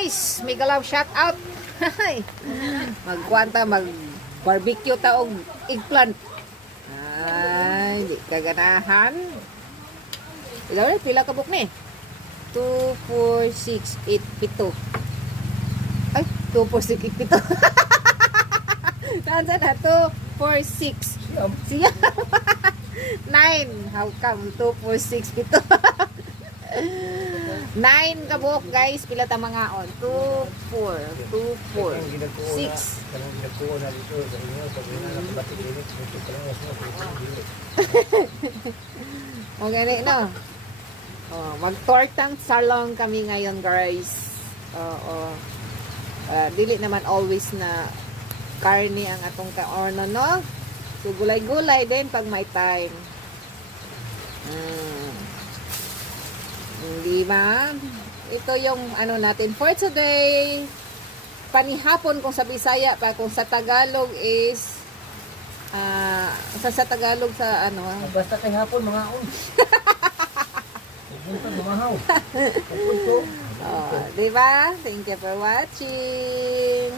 guys, mega love shout out. Magkwanta, mag-barbecue taong eggplant. Ay, di kaganahan. Ilaw na, pila ka book ni? 2, 4, 6, 8, 7. Ay, 2, 4, 6, 8, 7. Saan na? 2, 4, 6. Siyam. 9. How come? 2, 4, 6, 7. 9 ka buok guys. Pila ta mga on? 2, 4, 2, 4, 6. O gani no? Oh, mag-tortang salon kami ngayon guys. Oo. Dili naman always na karne ang atong kaorno no? So gulay-gulay din pag may time. Di ba? Ito yung ano natin for today. Panihapon kung sa Bisaya pa, kung sa Tagalog is sa Tagalog sa ano. Basta kay hapon mga on. Punta gumahaw. Oh, di ba? Thank you for watching.